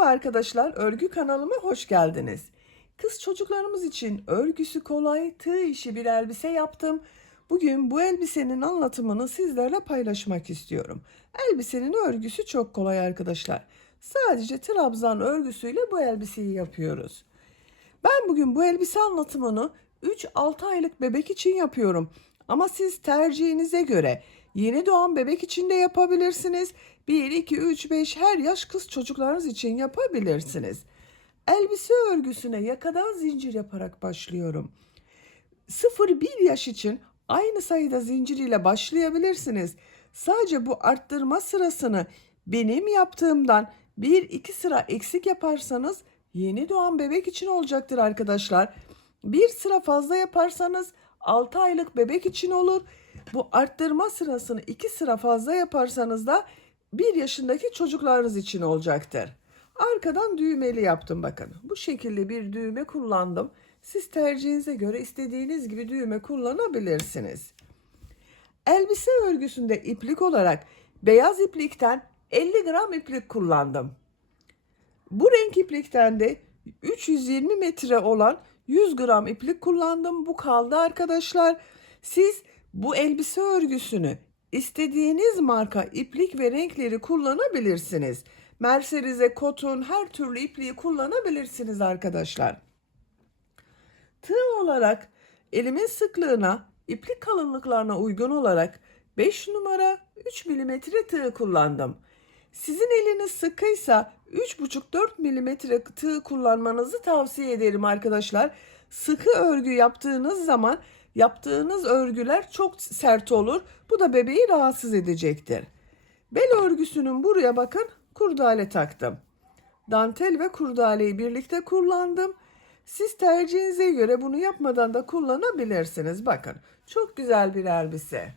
Merhaba arkadaşlar, örgü kanalıma hoş geldiniz. Kız çocuklarımız için örgüsü kolay, tığ işi bir elbise yaptım. Bugün bu elbisenin anlatımını sizlerle paylaşmak istiyorum. Elbisenin örgüsü çok kolay arkadaşlar. Sadece trabzan örgüsüyle bu elbiseyi yapıyoruz. Ben bugün bu elbise anlatımını 3-6 aylık bebek için yapıyorum. Ama siz tercihinize göre yeni doğan bebek için de yapabilirsiniz. 1, 2, 3, 5 her yaş kız çocuklarınız için yapabilirsiniz. Elbise örgüsüne yakadan zincir yaparak başlıyorum. 0-1 yaş için aynı sayıda zincir ile başlayabilirsiniz. Sadece bu arttırma sırasını benim yaptığımdan 1-2 sıra eksik yaparsanız yeni doğan bebek için olacaktır arkadaşlar. Bir sıra fazla yaparsanız 6 aylık bebek için olur. Bu arttırma sırasını 2 sıra fazla yaparsanız da 1 yaşındaki çocuklarınız için olacaktır. Arkadan düğmeli yaptım bakın. Bu şekilde bir düğme kullandım. Siz tercihinize göre istediğiniz gibi düğme kullanabilirsiniz. Elbise örgüsünde iplik olarak beyaz iplikten 50 gram iplik kullandım. Bu renk iplikten de 320 metre olan 100 gram iplik kullandım. Bu kaldı arkadaşlar. Siz bu elbise örgüsünü istediğiniz marka iplik ve renkleri kullanabilirsiniz. Merserize, kotun her türlü ipliği kullanabilirsiniz arkadaşlar. Tığ olarak elimin sıklığına, iplik kalınlıklarına uygun olarak 5 numara 3 milimetre tığ kullandım. Sizin eliniz sıkıysa 3,5-4 milimetre tığ kullanmanızı tavsiye ederim arkadaşlar. Sıkı örgü yaptığınız zaman yaptığınız örgüler çok sert olur. Bu da bebeği rahatsız edecektir. Bel örgüsünün buraya bakın kurdale taktım. Dantel ve kurdaleyi birlikte kullandım. Siz tercihinize göre bunu yapmadan da kullanabilirsiniz. Bakın çok güzel bir elbise.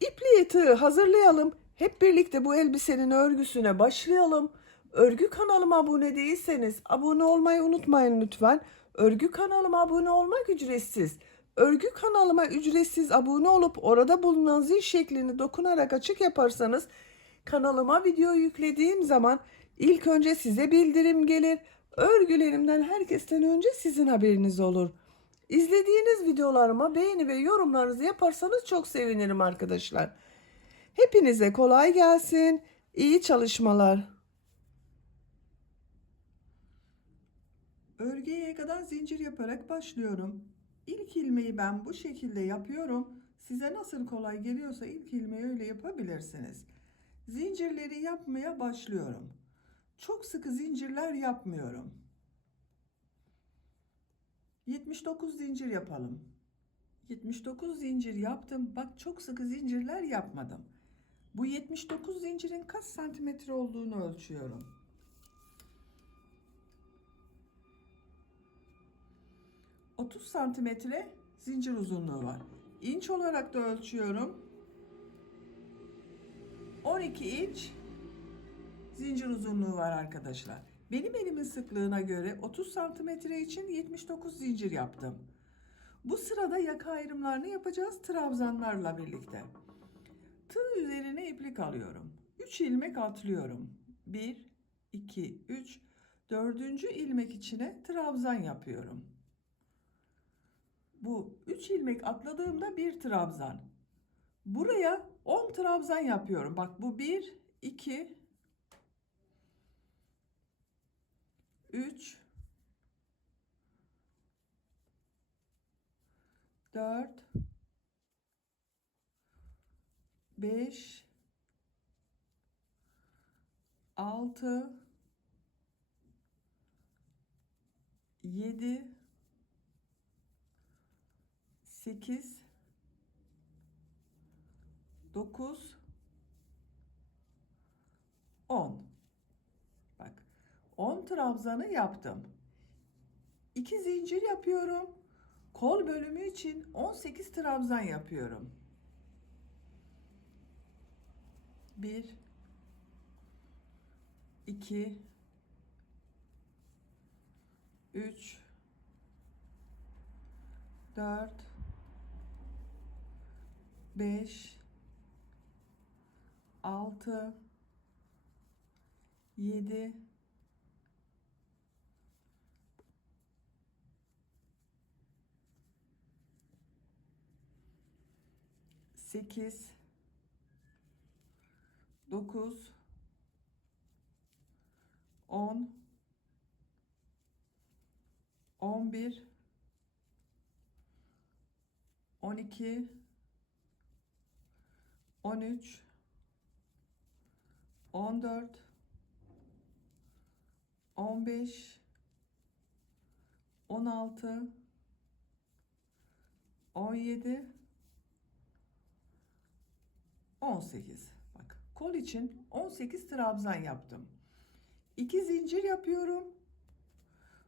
İpliği tığı hazırlayalım. Hep birlikte bu elbisenin örgüsüne başlayalım. Örgü kanalıma abone değilseniz abone olmayı unutmayın lütfen. Örgü kanalıma abone olmak ücretsiz. Örgü kanalıma ücretsiz abone olup orada bulunan zil şeklini dokunarak açık yaparsanız kanalıma video yüklediğim zaman ilk önce size bildirim gelir. Örgülerimden herkesten önce sizin haberiniz olur. İzlediğiniz videolarıma beğeni ve yorumlarınızı yaparsanız çok sevinirim arkadaşlar. Hepinize kolay gelsin. İyi çalışmalar. Örgüye yakadan zincir yaparak başlıyorum. İlk ilmeği ben bu şekilde yapıyorum. Size nasıl kolay geliyorsa ilk ilmeği öyle yapabilirsiniz. Zincirleri yapmaya başlıyorum. Çok sıkı zincirler yapmıyorum. 79 zincir yapalım. 79 zincir yaptım. Bak çok sıkı zincirler yapmadım. Bu 79 zincirin kaç santimetre olduğunu ölçüyorum. 30 santimetre zincir uzunluğu var. İnç olarak da ölçüyorum. 12 inç zincir uzunluğu var arkadaşlar. Benim elimin sıklığına göre 30 santimetre için 79 zincir yaptım. Bu sırada yaka ayrımlarını yapacağız trabzanlarla birlikte. Tığ üzerine iplik alıyorum. 3 ilmek atlıyorum. 1, 2, 3, 4. ilmek içine trabzan yapıyorum. Bu 3 ilmek atladığımda bir trabzan. Buraya 10 trabzan yapıyorum. Bak bu 1, 2, 3, 4, 5, 6, 7, 8, 9, 10. Bak 10 trabzanı yaptım. 2 zincir yapıyorum. Kol bölümü için 18 trabzan yapıyorum. 1, 2, 3, 4, 5, 6, 7, 8, 9, 10, 11, 12, 13, 14, 15, 16, 17, 18. Bak, kol için 18 trabzan yaptım. 2 zincir yapıyorum.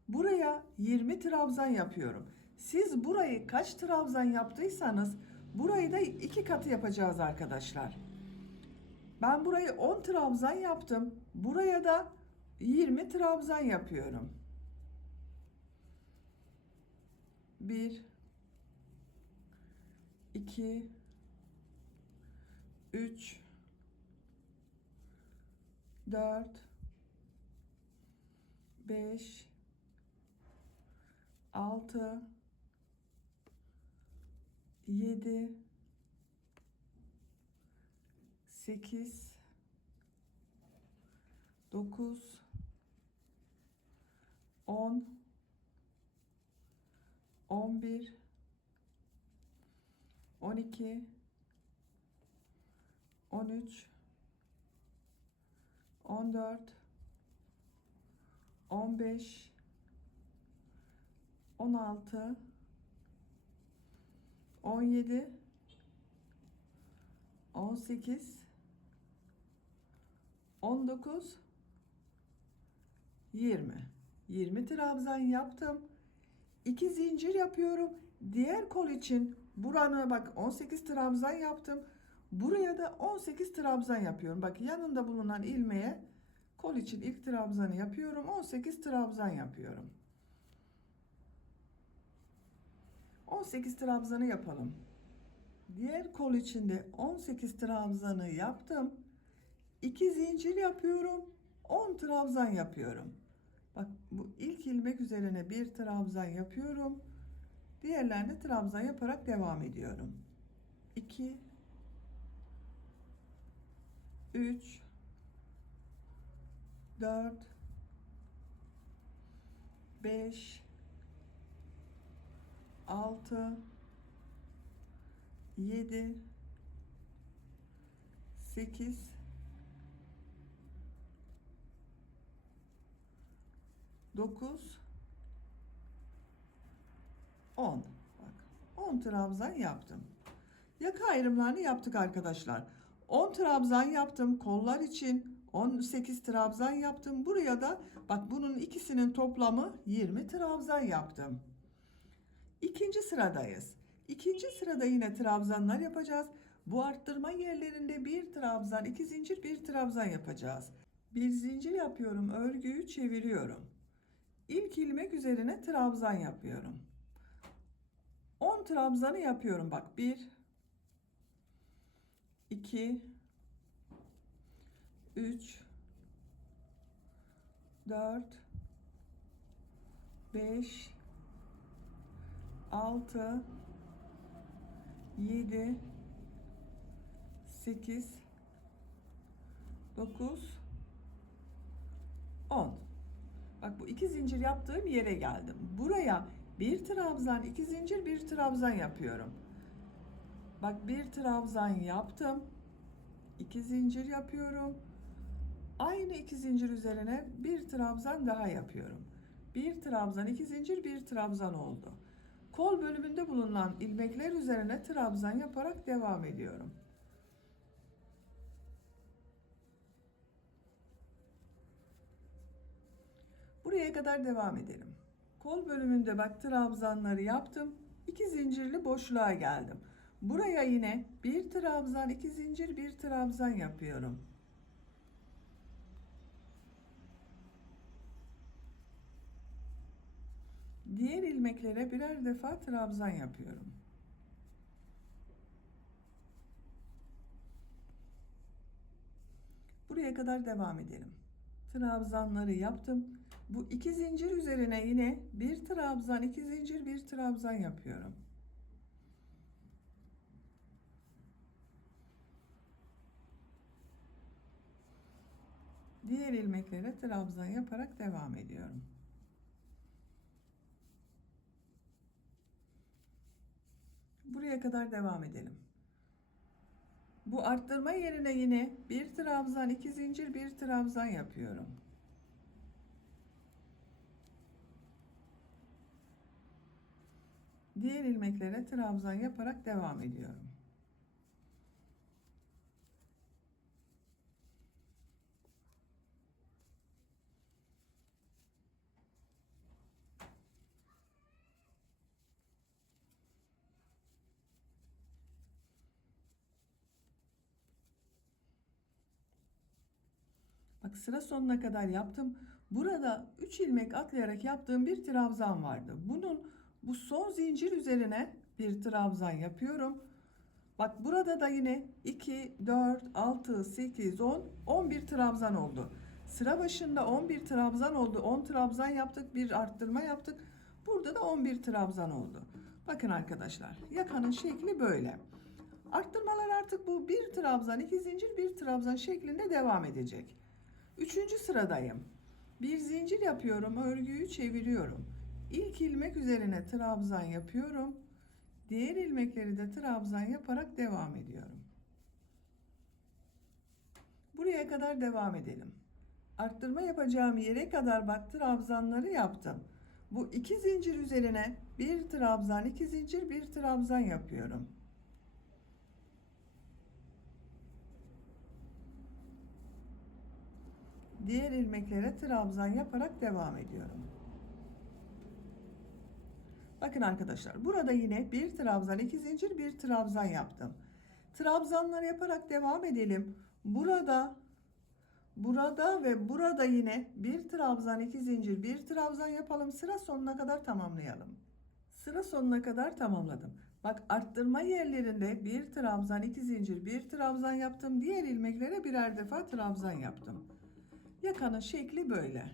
Buraya 20 trabzan yapıyorum. Siz burayı kaç trabzan yaptıysanız burayı da 2 katı yapacağız arkadaşlar. Ben burayı 10 trabzan yaptım. Buraya da 20 trabzan yapıyorum. 1, 2, 3, 4, 5, 6, 7, 8, 9, 10, 11, 12, 13, 14, 15, 16, 17, 18, 19, 20. 20 trabzan yaptım. 2 zincir yapıyorum. Diğer kol için buranı bak 18 trabzan yaptım. Buraya da 18 trabzan yapıyorum. Bak yanında bulunan ilmeğe kol için ilk trabzanı yapıyorum. 18 trabzan yapıyorum. 18 trabzanı yapalım. Diğer kol içinde 18 trabzanı yaptım. 2 zincir yapıyorum. 10 trabzan yapıyorum. Bak bu ilk ilmek üzerine bir trabzan yapıyorum. Diğerlerine trabzan yaparak devam ediyorum. 2, 3, 4, 5, 6, 7, 8, 9, 10. Bak 10 trabzan yaptım. Yaka ayrımlarını yaptık arkadaşlar. 10 trabzan yaptım kollar için. 18 trabzan yaptım. Buraya da bak bunun ikisinin toplamı 20 trabzan yaptım. İkinci sıradayız. İkinci sırada yine trabzanlar yapacağız. Bu arttırma yerlerinde bir trabzan, iki zincir, bir trabzan yapacağız. Bir zincir yapıyorum, örgüyü çeviriyorum. İlk ilmek üzerine trabzan yapıyorum. 10 trabzanı yapıyorum. Bak 1, 2, 3, 4, 5, 6, 7, 8, 9, 10. Bak bu iki zincir yaptığım yere geldim. Buraya bir trabzan, iki zincir, bir trabzan yapıyorum. Bak bir trabzan yaptım. 2 zincir yapıyorum. Aynı 2 zincir üzerine bir trabzan daha yapıyorum. Bir trabzan, 2 zincir, bir trabzan oldu. Kol bölümünde bulunan ilmekler üzerine trabzan yaparak devam ediyorum. Buraya kadar devam edelim. Kol bölümünde bak trabzanları yaptım. 2 zincirli boşluğa geldim. Buraya yine bir trabzan, 2 zincir, bir trabzan yapıyorum. Diğer ilmeklere birer defa trabzan yapıyorum. Buraya kadar devam edelim. Trabzanları yaptım. Bu iki zincir üzerine yine bir trabzan, iki zincir, bir trabzan yapıyorum. Diğer ilmeklere trabzan yaparak devam ediyorum. Buraya kadar devam edelim. Bu arttırma yerine yine bir trabzan, iki zincir, bir trabzan yapıyorum. Diğer ilmeklere trabzan yaparak devam ediyorum. Bak, sıra sonuna kadar yaptım. Burada 3 ilmek atlayarak yaptığım bir trabzan vardı. Bu son zincir üzerine bir trabzan yapıyorum. Bak, burada da yine 2, 4, 6, 8, 10, 11 trabzan oldu. Sıra başında 11 trabzan oldu. 10 trabzan yaptık, bir arttırma yaptık. Burada da 11 trabzan oldu. Bakın arkadaşlar, yakanın şekli böyle. Arttırmalar artık bu bir trabzan, iki zincir, bir trabzan şeklinde devam edecek. Üçüncü sıradayım. Bir zincir yapıyorum, örgüyü çeviriyorum. İlk ilmek üzerine trabzan yapıyorum. Diğer ilmekleri de trabzan yaparak devam ediyorum. Buraya kadar devam edelim. Arttırma yapacağım yere kadar bak, trabzanları yaptım. Bu iki zincir üzerine bir trabzan, iki zincir, bir trabzan yapıyorum. Diğer ilmeklere trabzan yaparak devam ediyorum. Bakın arkadaşlar, burada yine bir trabzan, iki zincir, bir trabzan yaptım. Trabzanları yaparak devam edelim. Burada ve burada yine bir trabzan, iki zincir, bir trabzan yapalım. Sıra sonuna kadar tamamlayalım. Sıra sonuna kadar tamamladım. Bak, arttırma yerlerinde bir trabzan, iki zincir, bir trabzan yaptım. Diğer ilmeklere birer defa trabzan yaptım. Yakanın şekli böyle.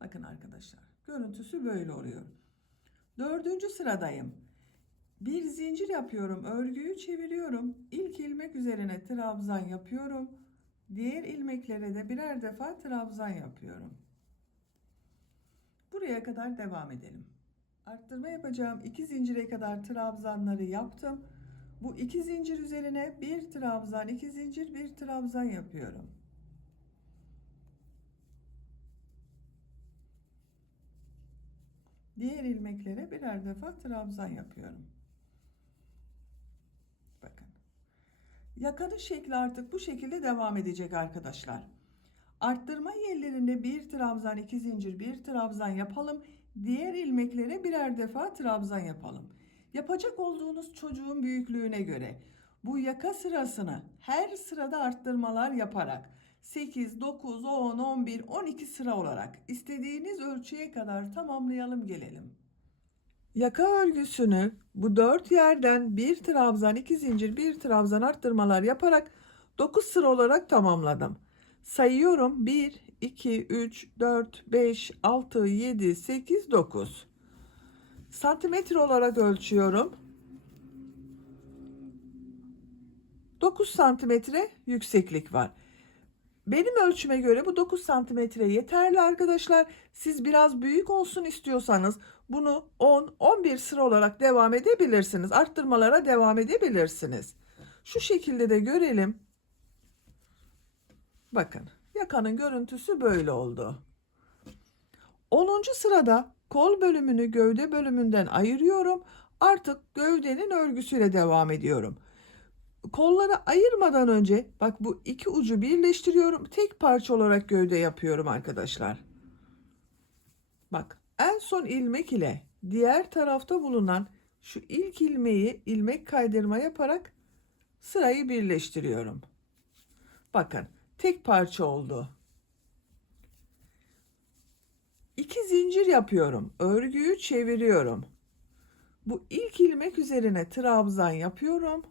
Bakın arkadaşlar, görüntüsü böyle oluyor. Dördüncü sıradayım. Bir zincir yapıyorum, örgüyü çeviriyorum. İlk ilmek üzerine trabzan yapıyorum. Diğer ilmeklere de birer defa trabzan yapıyorum. Buraya kadar devam edelim. Arttırma yapacağım iki zincire kadar trabzanları yaptım. Bu iki zincir üzerine bir trabzan, iki zincir, bir trabzan yapıyorum. Diğer ilmeklere birer defa trabzan yapıyorum. Bakın. Yakanın şekli artık bu şekilde devam edecek arkadaşlar. Arttırma yerlerinde bir trabzan, iki zincir, bir trabzan yapalım. Diğer ilmeklere birer defa trabzan yapalım. Yapacak olduğunuz çocuğun büyüklüğüne göre bu yaka sırasını her sırada arttırmalar yaparak 8, 9, 10, 11, 12 sıra olarak istediğiniz ölçüye kadar tamamlayalım gelelim. Yaka örgüsünü bu 4 yerden bir trabzan, iki zincir, bir trabzan arttırmalar yaparak 9 sıra olarak tamamladım. Sayıyorum: 1, 2, 3, 4, 5, 6, 7, 8, 9. Santimetre olarak ölçüyorum. 9 santimetre yükseklik var. Benim ölçüme göre bu 9 santimetre yeterli arkadaşlar. Siz biraz büyük olsun istiyorsanız bunu 10-11 sıra olarak devam edebilirsiniz. Arttırmalara devam edebilirsiniz. Şu şekilde de görelim. Bakın, yakanın görüntüsü böyle oldu. 10. sırada kol bölümünü gövde bölümünden ayırıyorum. Artık gövdenin örgüsüyle devam ediyorum. Kolları ayırmadan önce bak, bu iki ucu birleştiriyorum. Tek parça olarak gövde yapıyorum arkadaşlar. Bak, en son ilmek ile diğer tarafta bulunan şu ilk ilmeği ilmek kaydırma yaparak sırayı birleştiriyorum. Bakın, tek parça oldu. 2 zincir yapıyorum. Örgüyü çeviriyorum. Bu ilk ilmek üzerine trabzan yapıyorum.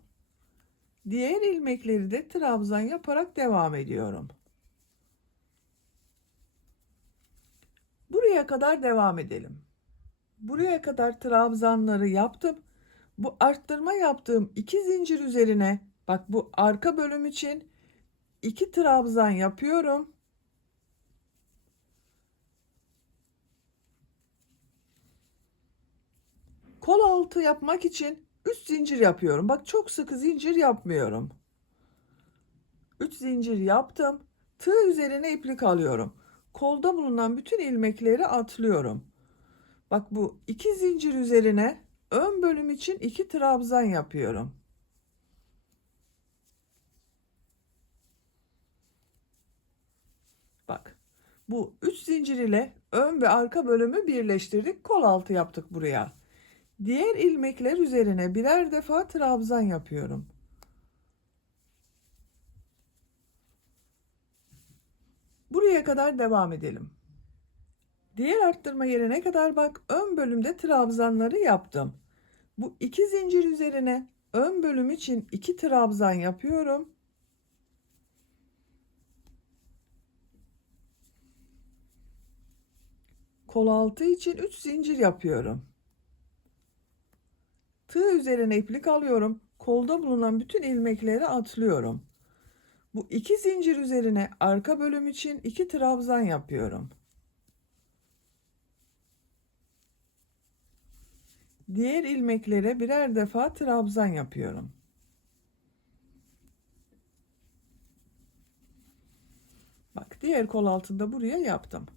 Diğer ilmekleri de trabzan yaparak devam ediyorum. Buraya kadar devam edelim. Buraya kadar trabzanları yaptım. Bu arttırma yaptığım 2 zincir üzerine, bak bu arka bölüm için 2 trabzan yapıyorum. Kol altı yapmak için 3 zincir yapıyorum. Bak çok sıkı zincir yapmıyorum. 3 zincir yaptım. Tığ üzerine iplik alıyorum. Kolda bulunan bütün ilmekleri atlıyorum. Bak bu 2 zincir üzerine ön bölüm için 2 trabzan yapıyorum. Bak bu 3 zincir ile ön ve arka bölümü birleştirdik. Kol altı yaptık buraya. Diğer ilmekler üzerine birer defa trabzan yapıyorum. Buraya kadar devam edelim. Diğer arttırma yerine kadar bak ön bölümde trabzanları yaptım. Bu 2 zincir üzerine ön bölüm için 2 trabzan yapıyorum. Kol altı için 3 zincir yapıyorum. Tığ üzerine iplik alıyorum. Kolda bulunan bütün ilmekleri atlıyorum. Bu 2 zincir üzerine arka bölüm için 2 trabzan yapıyorum. Diğer ilmeklere birer defa trabzan yapıyorum. Bak diğer kol altında buraya yaptım.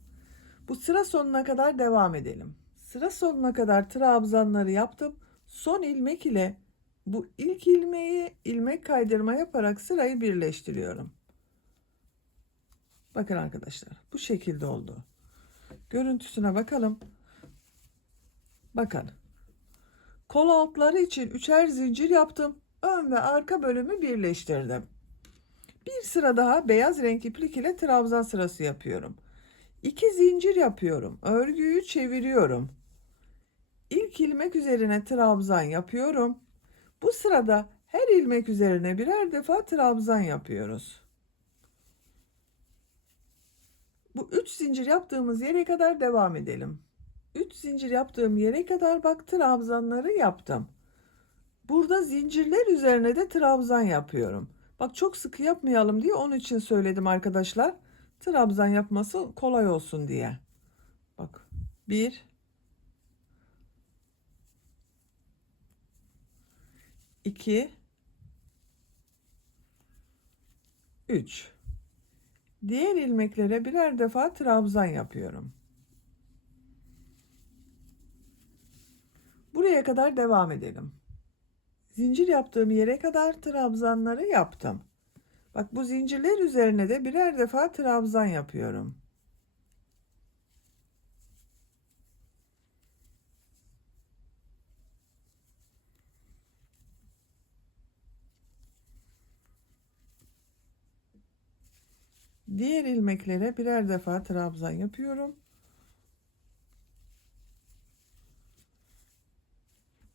Bu sıra sonuna kadar devam edelim. Sıra sonuna kadar trabzanları yaptım. Son ilmek ile bu ilk ilmeği ilmek kaydırma yaparak sırayı birleştiriyorum. Bakın arkadaşlar bu şekilde oldu. Görüntüsüne bakalım. Bakın. Kol altları için üçer zincir yaptım. Ön ve arka bölümü birleştirdim. Bir sıra daha beyaz renk iplik ile trabzan sırası yapıyorum. 2 zincir yapıyorum. Örgüyü çeviriyorum. İlk ilmek üzerine trabzan yapıyorum. Bu sırada her ilmek üzerine birer defa trabzan yapıyoruz. Bu 3 zincir yaptığımız yere kadar devam edelim. 3 zincir yaptığım yere kadar bak trabzanları yaptım. Burada zincirler üzerine de trabzan yapıyorum. Bak çok sıkı yapmayalım diye onun için söyledim arkadaşlar. Trabzan yapması kolay olsun diye. Bak 1 2 3. Diğer ilmeklere birer defa trabzan yapıyorum. Buraya kadar devam edelim. Zincir yaptığım yere kadar trabzanları yaptım. Bak bu zincirler üzerine de birer defa trabzan yapıyorum. Diğer ilmeklere birer defa trabzan yapıyorum.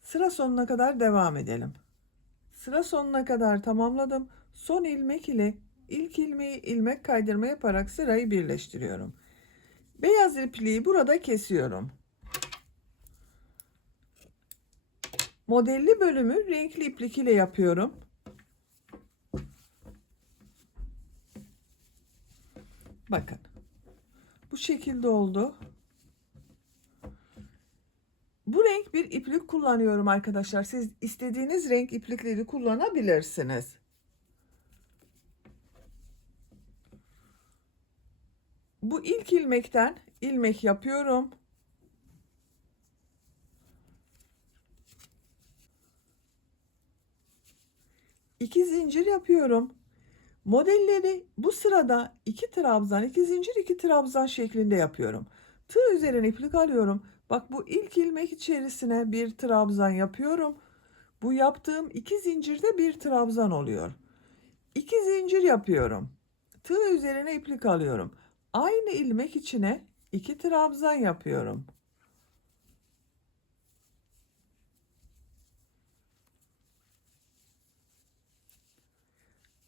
Sıra sonuna kadar devam edelim. Sıra sonuna kadar tamamladım. Son ilmek ile ilk ilmeği ilmek kaydırma yaparak sırayı birleştiriyorum. Beyaz ipliği burada kesiyorum. Modelli bölümü renkli iplik ile yapıyorum. Bakın. Bu şekilde oldu. Bu renk bir iplik kullanıyorum arkadaşlar. Siz istediğiniz renk iplikleri kullanabilirsiniz. Bu ilk ilmekten ilmek yapıyorum. İki zincir yapıyorum. Modelleri bu sırada 2 trabzan, 2 zincir, 2 trabzan şeklinde yapıyorum. Tığ üzerine iplik alıyorum. Bak bu ilk ilmek içerisine bir trabzan yapıyorum. Bu yaptığım 2 zincirde bir trabzan oluyor. 2 zincir yapıyorum. Tığ üzerine iplik alıyorum. Aynı ilmek içine 2 trabzan yapıyorum.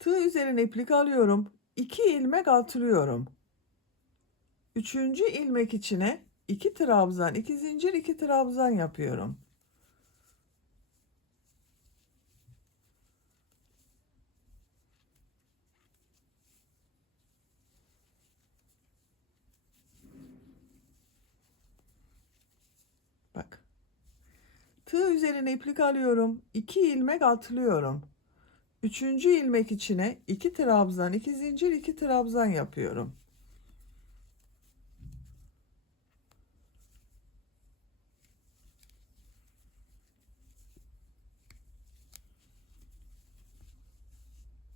Tığ üzerine iplik alıyorum. 2 ilmek atlıyorum. Üçüncü ilmek içine 2 trabzan, 2 zincir, 2 trabzan yapıyorum. Bak. Tığ üzerine iplik alıyorum. 2 ilmek atlıyorum. Üçüncü ilmek içine 2 trabzan, 2 zincir, 2 trabzan yapıyorum.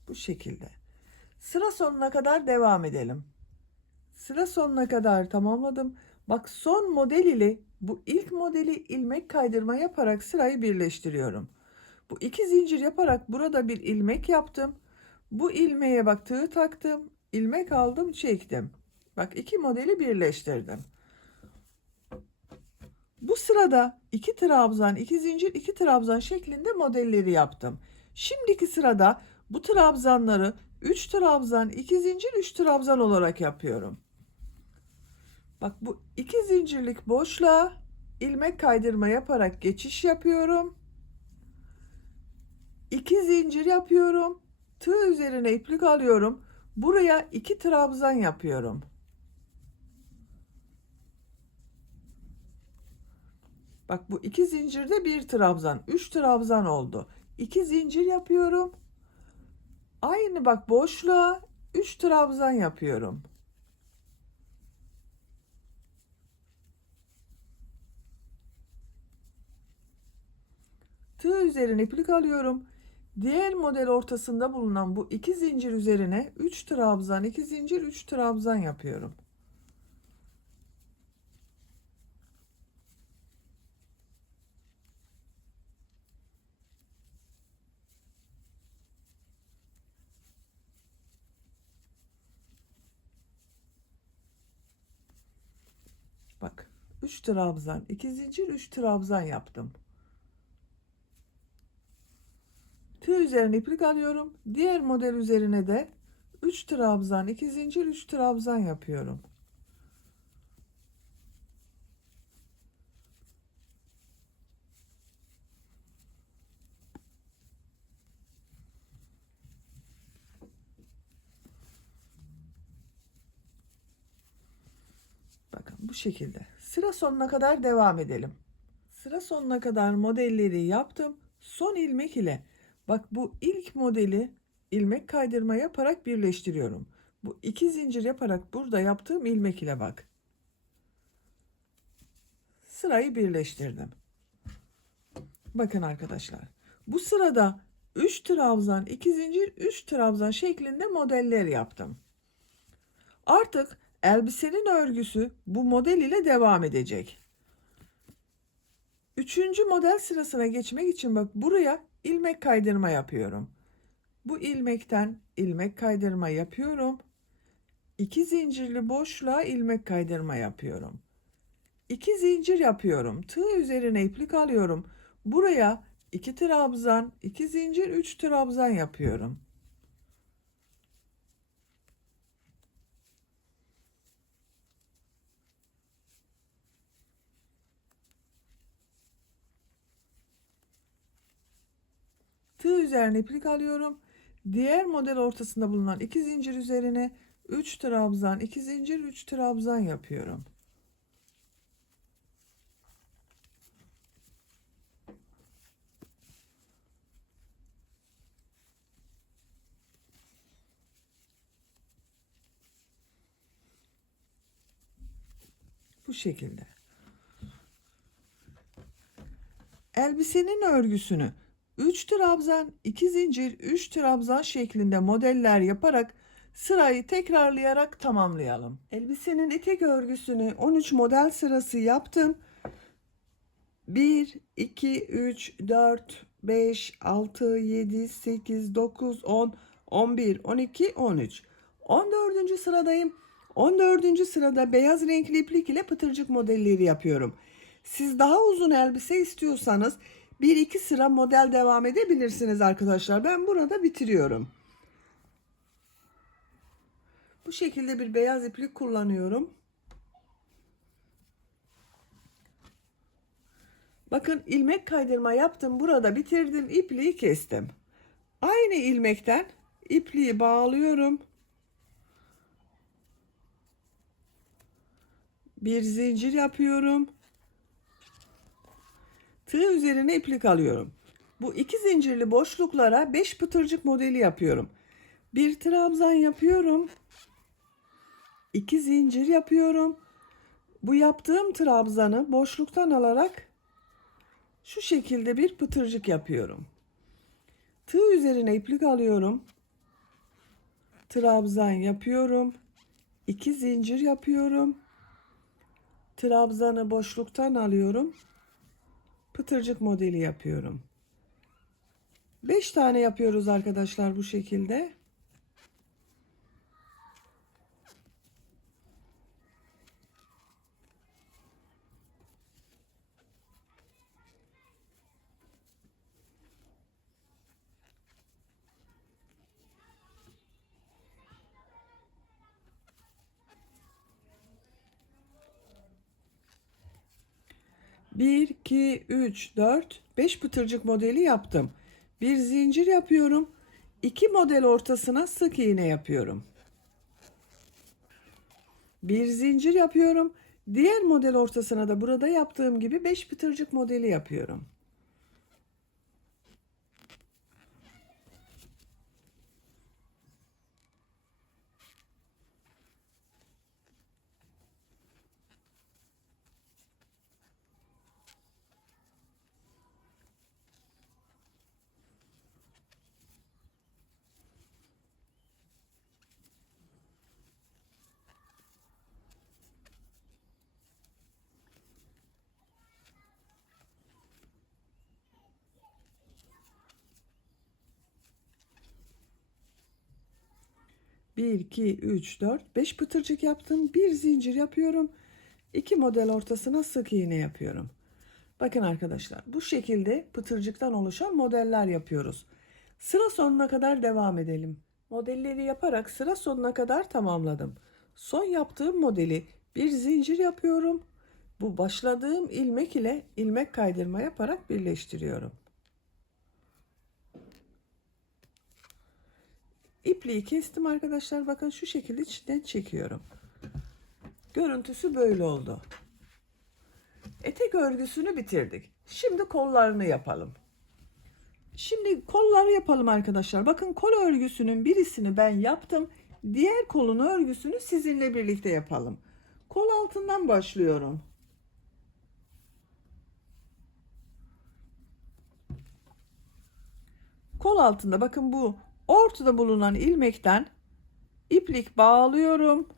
Bu şekilde. Sıra sonuna kadar devam edelim. Sıra sonuna kadar tamamladım. Bak, son model ile bu ilk modeli ilmek kaydırma yaparak sırayı birleştiriyorum. Bu 2 zincir yaparak burada bir ilmek yaptım. Bu ilmeğe bak tığ taktım. İlmek aldım, çektim. Bak, 2 modeli birleştirdim. Bu sırada 2 trabzan, 2 zincir, 2 trabzan şeklinde modelleri yaptım. Şimdiki sırada bu trabzanları 3 trabzan, 2 zincir, 3 trabzan olarak yapıyorum. Bak, bu 2 zincirlik boşluğa ilmek kaydırma yaparak geçiş yapıyorum. 2 zincir yapıyorum. Tığ üzerine iplik alıyorum. Buraya 2 trabzan yapıyorum. Bak, bu 2 zincirde 1 trabzan, 3 trabzan oldu. 2 zincir yapıyorum. Aynı bak boşluğa 3 trabzan yapıyorum. Tığ üzerine iplik alıyorum. Diğer model ortasında bulunan bu 2 zincir üzerine 3 trabzan, 2 zincir, 3 trabzan yapıyorum. Bak, 3 trabzan, 2 zincir, 3 trabzan yaptım. Tığ üzerine iplik alıyorum. Diğer model üzerine de 3 trabzan, 2 zincir, 3 trabzan yapıyorum. Bakın bu şekilde. Sıra sonuna kadar devam edelim. Sıra sonuna kadar modelleri yaptım. Son ilmek ile bak, bu ilk modeli ilmek kaydırma yaparak birleştiriyorum. Bu 2 zincir yaparak burada yaptığım ilmek ile bak. Sırayı birleştirdim. Bakın arkadaşlar. Bu sırada 3 trabzan, 2 zincir, 3 trabzan şeklinde modeller yaptım. Artık elbisenin örgüsü bu model ile devam edecek. Üçüncü model sırasına geçmek için bak, buraya ilmek kaydırma yapıyorum. Bu ilmekten ilmek kaydırma yapıyorum. 2 zincirli boşluğa ilmek kaydırma yapıyorum. 2 zincir yapıyorum. Tığ üzerine iplik alıyorum. Buraya 2 trabzan, 2 zincir, 3 trabzan yapıyorum. Tığ üzerine iplik alıyorum. Diğer model ortasında bulunan 2 zincir üzerine 3 trabzan, 2 zincir, 3 trabzan yapıyorum. Bu şekilde. Elbisenin örgüsünü 3 trabzan, 2 zincir, 3 trabzan şeklinde modeller yaparak sırayı tekrarlayarak tamamlayalım. Elbisenin etek örgüsünü 13 model sırası yaptım. 1, 2, 3, 4, 5, 6, 7, 8, 9, 10, 11, 12, 13. 14. sıradayım. 14. sırada beyaz renkli iplik ile pıtırcık modelleri yapıyorum. Siz daha uzun elbise istiyorsanız 1-2 sıra model devam edebilirsiniz arkadaşlar. Ben burada bitiriyorum. Bu şekilde bir beyaz iplik kullanıyorum. Bakın ilmek kaydırma yaptım. Burada bitirdim. İpliği kestim. Aynı ilmekten ipliği bağlıyorum. Bir zincir yapıyorum. Tığ üzerine iplik alıyorum. Bu iki zincirli boşluklara 5 pıtırcık modeli yapıyorum. Bir trabzan yapıyorum. 2 zincir yapıyorum. Bu yaptığım trabzanı boşluktan alarak şu şekilde bir pıtırcık yapıyorum. Tığ üzerine iplik alıyorum. Trabzan yapıyorum. 2 zincir yapıyorum. Trabzanı boşluktan alıyorum. Pıtırcık modeli yapıyorum. 5 tane yapıyoruz arkadaşlar bu şekilde. Bir, iki, üç, dört, 5 pıtırcık modeli yaptım. Bir zincir yapıyorum. 2 model ortasına sık iğne yapıyorum. Bir zincir yapıyorum. Diğer model ortasına da burada yaptığım gibi 5 pıtırcık modeli yapıyorum. Bir, iki, üç, dört, 5 pıtırcık yaptım. Bir zincir yapıyorum. 2 model ortasına sık iğne yapıyorum. Bakın arkadaşlar, bu şekilde pıtırcıktan oluşan modeller yapıyoruz. Sıra sonuna kadar devam edelim. Modelleri yaparak sıra sonuna kadar tamamladım. Son yaptığım modeli bir zincir yapıyorum. Bu başladığım ilmek ile ilmek kaydırma yaparak birleştiriyorum. İpliği kestim arkadaşlar. Bakın şu şekilde içinden çekiyorum. Görüntüsü böyle oldu. Etek örgüsünü bitirdik. Şimdi kollarını yapalım. Şimdi kolları yapalım arkadaşlar. Bakın kol örgüsünün birisini ben yaptım. Diğer kolun örgüsünü sizinle birlikte yapalım. Kol altından başlıyorum. Kol altında bakın bu ortada bulunan ilmekten iplik bağlıyorum.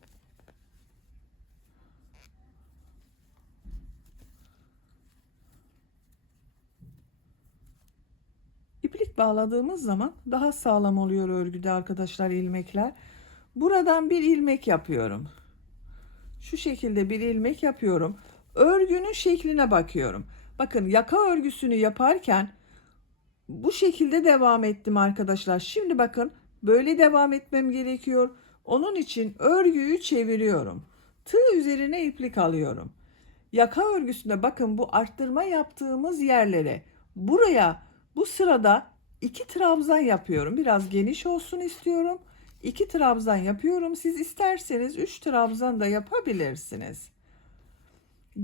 İplik bağladığımız zaman daha sağlam oluyor örgüde arkadaşlar ilmekler. Buradan bir ilmek yapıyorum. Şu şekilde bir ilmek yapıyorum. Örgünün şekline bakıyorum. Bakın yaka örgüsünü yaparken bu şekilde devam ettim arkadaşlar. Şimdi bakın böyle devam etmem gerekiyor. Onun için örgüyü çeviriyorum. Tığ üzerine iplik alıyorum. Yaka örgüsünde bakın bu arttırma yaptığımız yerlere buraya bu sırada 2 trabzan yapıyorum. Biraz geniş olsun istiyorum. 2 trabzan yapıyorum. Siz isterseniz 3 trabzan da yapabilirsiniz.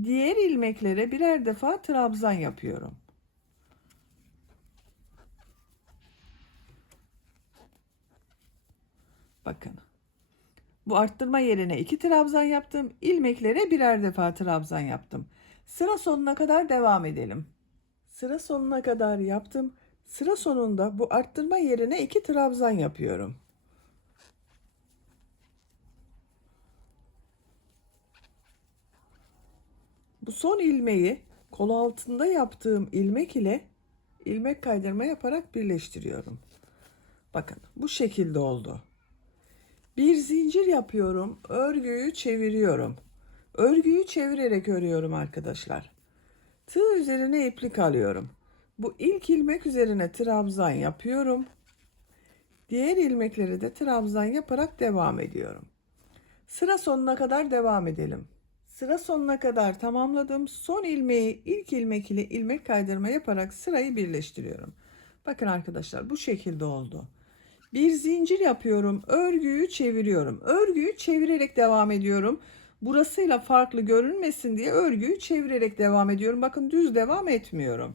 Diğer ilmeklere birer defa trabzan yapıyorum. Bakın. Bu arttırma yerine 2 trabzan yaptım. İlmeklere birer defa trabzan yaptım. Sıra sonuna kadar devam edelim. Sıra sonuna kadar yaptım. Sıra sonunda bu arttırma yerine 2 trabzan yapıyorum. Bu son ilmeği kol altında yaptığım ilmek ile ilmek kaydırma yaparak birleştiriyorum. Bakın bu şekilde oldu. Bir zincir yapıyorum. Örgüyü çeviriyorum. Örgüyü çevirerek örüyorum arkadaşlar. Tığ üzerine iplik alıyorum. Bu ilk ilmek üzerine trabzan yapıyorum. Diğer ilmekleri de trabzan yaparak devam ediyorum. Sıra sonuna kadar devam edelim. Sıra sonuna kadar tamamladım. Son ilmeği ilk ilmek ile ilmek kaydırma yaparak sırayı birleştiriyorum. Bakın arkadaşlar, bu şekilde oldu. Bir zincir yapıyorum. Örgüyü çeviriyorum. Örgüyü çevirerek devam ediyorum. Burasıyla farklı görünmesin diye örgüyü çevirerek devam ediyorum. Bakın, düz devam etmiyorum.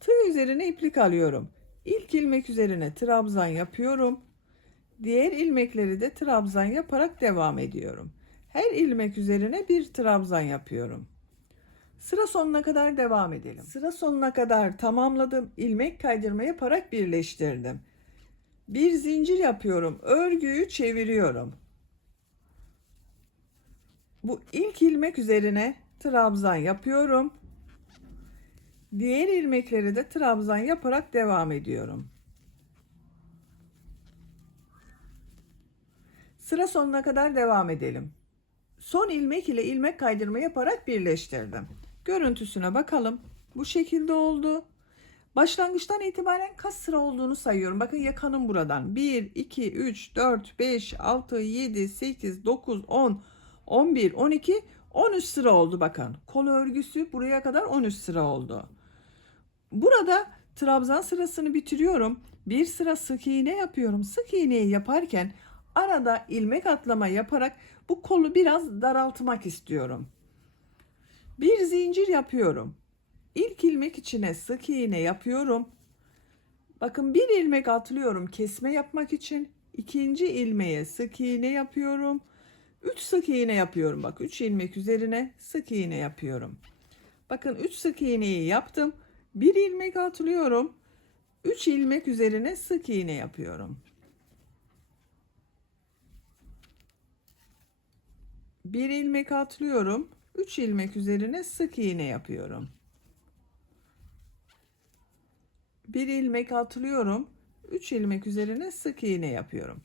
Tığ üzerine iplik alıyorum. İlk ilmek üzerine trabzan yapıyorum. Diğer ilmekleri de trabzan yaparak devam ediyorum. Her ilmek üzerine bir trabzan yapıyorum. Sıra sonuna kadar devam edelim. Sıra sonuna kadar tamamladım. İlmek kaydırma yaparak birleştirdim. Bir zincir yapıyorum. Örgüyü çeviriyorum. Bu ilk ilmek üzerine trabzan yapıyorum. Diğer ilmekleri de trabzan yaparak devam ediyorum. Sıra sonuna kadar devam edelim. Son ilmek ile ilmek kaydırma yaparak birleştirdim. Görüntüsüne bakalım. Bu şekilde oldu. Başlangıçtan itibaren kaç sıra olduğunu sayıyorum. Bakın, yakanın buradan 1, 2, 3, 4, 5, 6, 7, 8, 9, 10, 11, 12, 13 sıra oldu. Bakın, kol örgüsü buraya kadar 13 sıra oldu. Burada trabzan sırasını bitiriyorum. Bir sıra sık iğne yapıyorum. Sık iğneyi yaparken arada ilmek atlama yaparak bu kolu biraz daraltmak istiyorum. Bir zincir yapıyorum. İlk ilmek içine sık iğne yapıyorum. Bakın, bir ilmek atlıyorum kesme yapmak için. İkinci ilmeğe sık iğne yapıyorum. 3 sık iğne yapıyorum. Bak, 3 ilmek üzerine sık iğne yapıyorum. Bakın, 3 sık iğneyi yaptım. Bir ilmek atlıyorum. 3 ilmek üzerine sık iğne yapıyorum. Bir ilmek atlıyorum. 3 ilmek üzerine sık iğne yapıyorum. Bir ilmek atlıyorum. 3 ilmek üzerine sık iğne yapıyorum.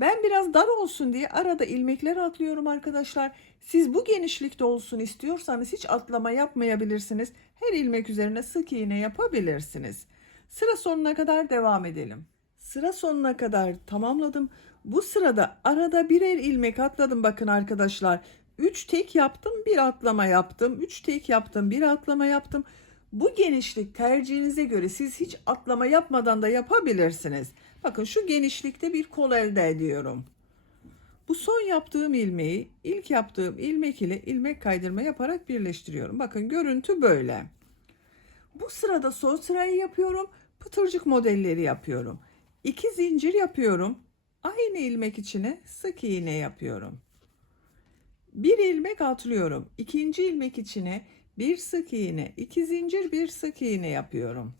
Ben biraz dar olsun diye arada ilmekler atlıyorum arkadaşlar. Siz bu genişlikte olsun istiyorsanız hiç atlama yapmayabilirsiniz. Her ilmek üzerine sık iğne yapabilirsiniz. Sıra sonuna kadar devam edelim. Sıra sonuna kadar tamamladım. Bu sırada arada birer ilmek atladım. Bakın arkadaşlar, 3 tek yaptım, bir atlama yaptım. 3 tek yaptım, bir atlama yaptım. Bu genişlik tercihinize göre, siz hiç atlama yapmadan da yapabilirsiniz. Bakın, şu genişlikte bir kol elde ediyorum. Bu son yaptığım ilmeği ilk yaptığım ilmek ile ilmek kaydırma yaparak birleştiriyorum. Bakın, görüntü böyle. Bu sırada son sırayı yapıyorum. Pıtırcık modelleri yapıyorum. 2 zincir yapıyorum. Aynı ilmek içine sık iğne yapıyorum. Bir ilmek atlıyorum. İkinci ilmek içine bir sık iğne, 2 zincir, bir sık iğne yapıyorum.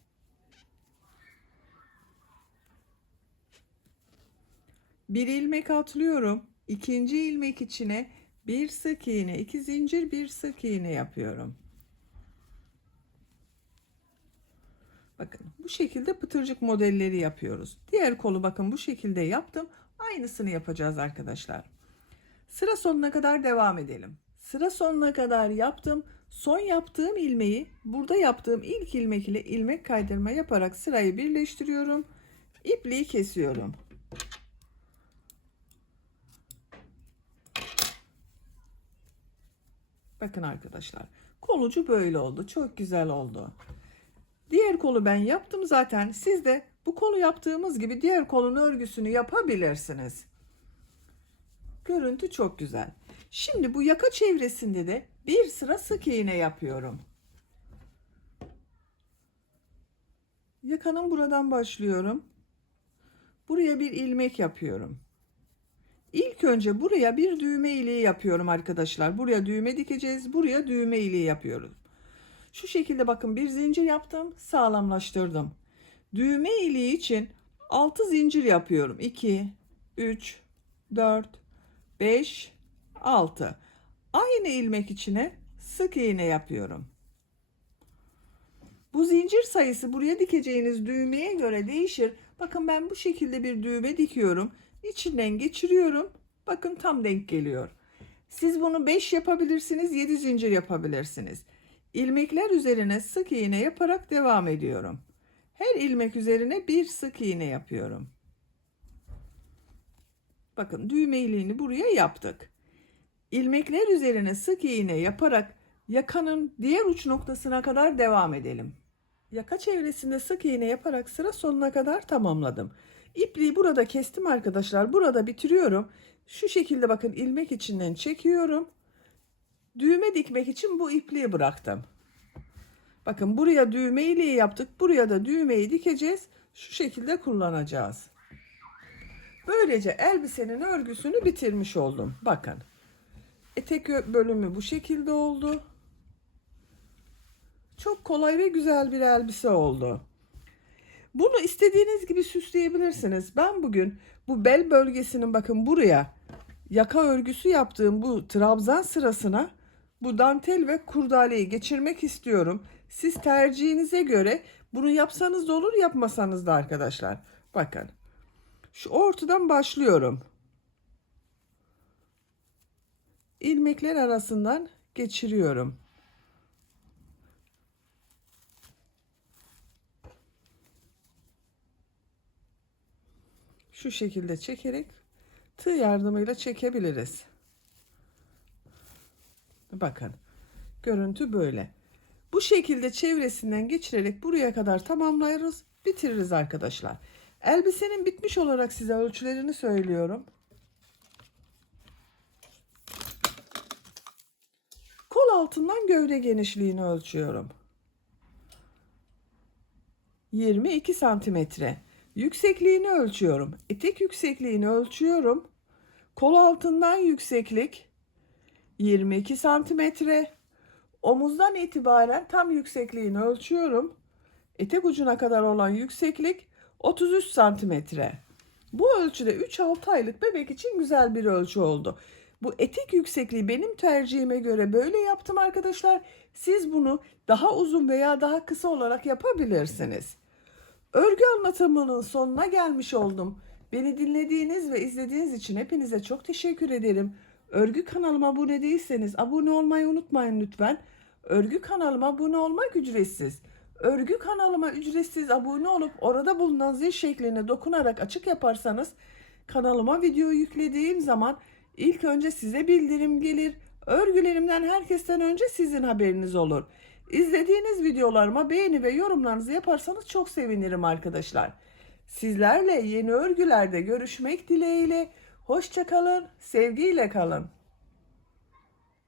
Bir ilmek atlıyorum. İkinci ilmek içine bir sık iğne, 2 zincir, bir sık iğne yapıyorum. Bakın, bu şekilde pıtırcık modelleri yapıyoruz. Diğer kolu bakın bu şekilde yaptım. Aynısını yapacağız arkadaşlar. Sıra sonuna kadar devam edelim. Sıra sonuna kadar yaptım. Son yaptığım ilmeği burada yaptığım ilk ilmek ile ilmek kaydırma yaparak sırayı birleştiriyorum. İpliği kesiyorum. Bakın arkadaşlar, kolucu böyle oldu. Çok güzel oldu. Diğer kolu ben yaptım zaten. Siz de bu kolu yaptığımız gibi diğer kolun örgüsünü yapabilirsiniz. Görüntü çok güzel. Şimdi bu yaka çevresinde de bir sıra sık iğne yapıyorum. Yakanın buradan başlıyorum. Buraya bir ilmek yapıyorum. İlk önce buraya bir düğme iliği yapıyorum arkadaşlar. Buraya düğme dikeceğiz. Buraya düğme iliği yapıyoruz. Şu şekilde bakın, bir zincir yaptım, sağlamlaştırdım. Düğme iliği için 6 zincir yapıyorum. 2, 3, 4, 5, 6. Aynı ilmek içine sık iğne yapıyorum. Bu zincir sayısı buraya dikeceğiniz düğmeye göre değişir. Bakın, ben bu şekilde bir düğme dikiyorum. İçinden geçiriyorum. Bakın, tam denk geliyor. Siz bunu 5 yapabilirsiniz, 7 zincir yapabilirsiniz. İlmekler üzerine sık iğne yaparak devam ediyorum. Her ilmek üzerine bir sık iğne yapıyorum. Bakın düğme iliğini buraya yaptık. İlmekler üzerine sık iğne yaparak yakanın diğer uç noktasına kadar devam edelim. Yaka çevresinde sık iğne yaparak sıra sonuna kadar tamamladım. İpliği burada kestim arkadaşlar. Burada bitiriyorum. Şu şekilde bakın ilmek içinden çekiyorum. Düğme dikmek için bu ipliği bıraktım. Bakın buraya düğme iliği yaptık. Buraya da düğmeyi dikeceğiz. Şu şekilde kullanacağız. Böylece elbisenin örgüsünü bitirmiş oldum. Bakın. Etek bölümü bu şekilde oldu. Çok kolay ve güzel bir elbise oldu. Bunu istediğiniz gibi süsleyebilirsiniz. Ben bugün bu bel bölgesinin bakın buraya yaka örgüsü yaptığım bu trabzan sırasına bu dantel ve kurdaleyi geçirmek istiyorum. Siz tercihinize göre bunu yapsanız da olur, yapmasanız da arkadaşlar. Bakın. Şu ortadan başlıyorum. İlmekler arasından geçiriyorum. Şu şekilde çekerek tığ yardımıyla çekebiliriz. Bakın. Görüntü böyle. Bu şekilde çevresinden geçirerek buraya kadar tamamlarız, bitiririz arkadaşlar. Elbisenin bitmiş olarak size ölçülerini söylüyorum. Kol altından gövde genişliğini ölçüyorum. 22 santimetre. Yüksekliğini ölçüyorum. Etek yüksekliğini ölçüyorum. Kol altından yükseklik 22 santimetre. Omuzdan itibaren tam yüksekliğini ölçüyorum. Etek ucuna kadar olan yükseklik 33 santimetre. Bu ölçüde 3-6 aylık bebek için güzel bir ölçü oldu. Bu etek yüksekliği benim tercihime göre böyle yaptım arkadaşlar. Siz bunu daha uzun veya daha kısa olarak yapabilirsiniz. Örgü anlatımının sonuna gelmiş oldum. Beni dinlediğiniz ve izlediğiniz için hepinize çok teşekkür ederim. Örgü kanalıma abone değilseniz abone olmayı unutmayın lütfen. Örgü kanalıma abone olmak ücretsiz. Örgü kanalıma ücretsiz abone olup orada bulunan zil şekline dokunarak açık yaparsanız kanalıma video yüklediğim zaman ilk önce size bildirim gelir. Örgülerimden herkesten önce sizin haberiniz olur. İzlediğiniz videolarıma beğeni ve yorumlarınızı yaparsanız çok sevinirim arkadaşlar. Sizlerle yeni örgülerde görüşmek dileğiyle. Hoşça kalın, sevgiyle kalın.